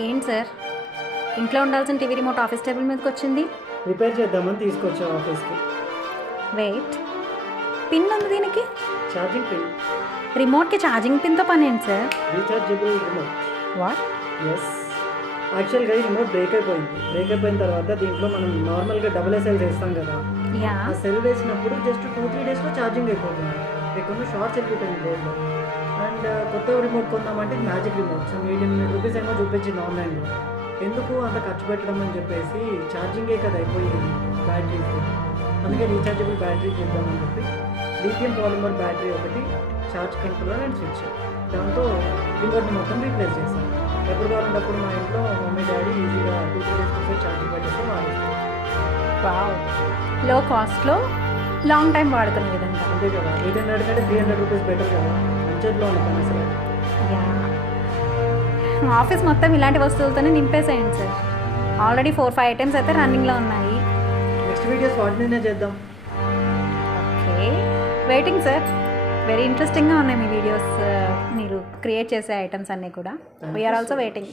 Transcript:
ఏంటి సార్, ఇంట్లో ఉండాల్సిన టీవీ రిమోట్ ఆఫీస్ టేబుల్ మీదకి వచ్చింది? రిపేర్ చేద్దామని తీసుకొచ్చా ఆఫీస్కి. వెయిట్, పిన్ ఉంది దీనికి? Charging pin. రిమోట్కి ఛార్జింగ్ పిన్తో పని ఏంటి sir? Rechargeable remote. What? Yes, యాక్చువల్గా ఈ రిమోట్ బ్రేక్ అయిపోయింది. బ్రేక్ అయిపోయిన తర్వాత దీంట్లో మనం నార్మల్గా డబుల్ సెల్ వేస్తాం కదా, యా. ఆ సెల్ వేసినప్పుడు జస్ట్ 2-3 డేస్లో ఛార్జింగ్ అయిపోతుంది. లేకుండా షార్ట్ సర్క్యూట్ అయింది బోర్డులో. అండ్ కొత్త రిమోట్ కొందామంటే మ్యాజిక్ రిమోట్ సో 1800 రూపీస్ ఏమో చూపించింది ఆన్లైన్లో. ఎందుకు అంత ఖర్చు పెట్టడం అని చెప్పేసి ఛార్జింగే కదా అయిపోయింది బ్యాటరీకి. అందుకే రీఛార్జబుల్ బ్యాటరీ చేద్దామని చెప్పి లిథియం పాలిమర్ బ్యాటరీ ఒకటి, ఛార్జ్ కంట్రోలర్ అండ్ స్విచ్, దాంతో రిమోట్ని మొత్తం రీప్లేస్ చేశాను. ఎప్పుడు కావాలంటే అప్పుడు మా ఇంట్లో మమ్మీ డాడీ ఈజీగా 2-3 డేస్ కోసం ఛార్జింగ్ పెట్టేస్తే వాడేస్తారు. వావ్, లో కాస్ట్లో లాంగ్ టైం వాడుకునే విధంగా. అంతే కదా, 800 కంటే 300 రూపీస్ బెటర్ కదా, మంచిలో ఉంటాను అసలు. యా, ఆఫీస్ మొత్తం ఇలాంటి వస్తువులతోనే నింపేసేయండి సార్. ఆల్రెడీ 4-5 ఐటమ్స్ అయితే రన్నింగ్లో ఉన్నాయి. నెక్స్ట్ వీడియోస్ వాటినే చేద్దాం. Okay, waiting sir. వెరీ ఇంట్రెస్టింగ్గా ఉన్నాయి మీ వీడియోస్, మీరు క్రియేట్ చేసే ఐటమ్స్ అన్నీ కూడా. We are also waiting.